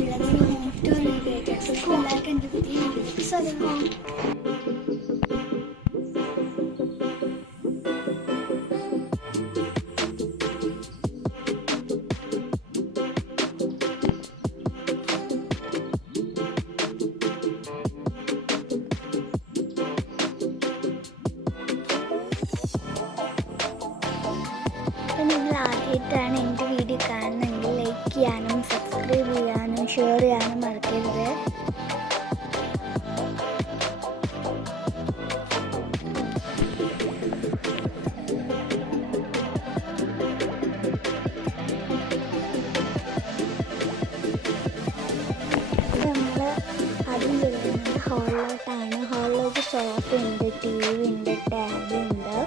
എല്ലാവരും home tour വീഡിയോയ്ക്ക് എല്ലാവർക്കും എൻ്റെ പുതിയ വീഡിയോയ്ക്ക് സ്വാഗതം. നിങ്ങൾ ആദ്യമായിട്ടാണ് എൻ്റെ വീഡിയോ കാണുന്നതെങ്കിൽ ലൈക്ക് ചെയ്യാനും സബ്സ്ക്രൈബ് ചെയ്യാനും ഷെയർ ചെയ്യാനും മറക്കരുത്. നമ്മൾ ആദ്യം ചെയ്യുന്നത് ഹാളിലോട്ടാണ്. ഹാളിലോട്ട് സോഫ ഉണ്ട്, ടി വി ഉണ്ട്, ടാബ് ഉണ്ട്.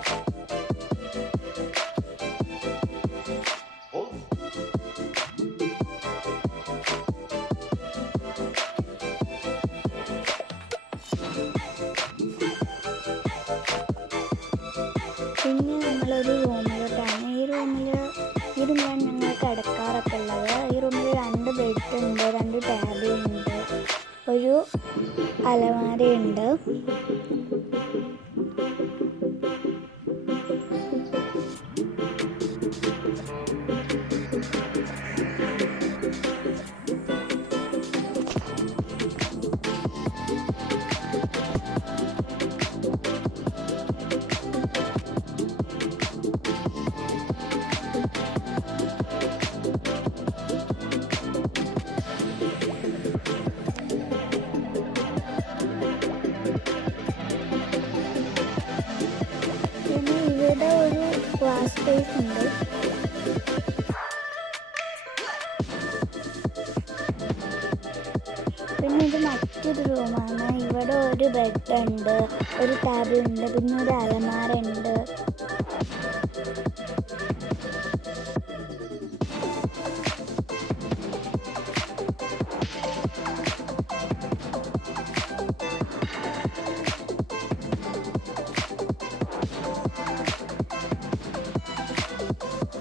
പിന്നെ നമ്മളൊരു റൂമിലോട്ടാണ്. ഈ റൂമിലാണ് ഞങ്ങൾ കിടക്കാറൊക്കെ ഉള്ളത്. ഈ റൂമിൽ 2 ബെഡ് ഉണ്ട്, 2 ടാബ് ഉണ്ട്, ഒരു അലമാരയുണ്ട്. പിന്നെ ഇവിടെ ഒരു വാഷ് സ്പേസ് ഉണ്ട്. പിന്നെ ഇത് മറ്റൊരു റൂമാണ്. ഇവിടെ ഒരു ബെഡ് ഉണ്ട്, ഒരു ടാബ് ഉണ്ട്, പിന്നെ ഒരു അലമാര ഉണ്ട്.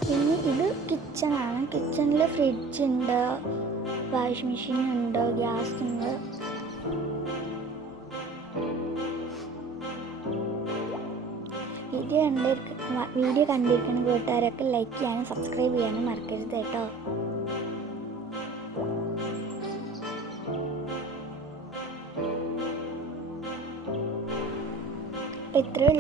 പിന്നെ ഇത് കിച്ചണാണ്. കിച്ചണിൽ ഫ്രിഡ്ജ് ഉണ്ട്, വാഷിംഗ് മെഷീൻ ഉണ്ട്, ഗ്യാസ് ഉണ്ട്. വീഡിയോ കണ്ടിരിക്കുന്ന കൂട്ടുകാരൊക്കെ ലൈക്ക് ചെയ്യാനും സബ്സ്ക്രൈബ് ചെയ്യാനും മറക്കരുത് കേട്ടോ. ഇത്രയും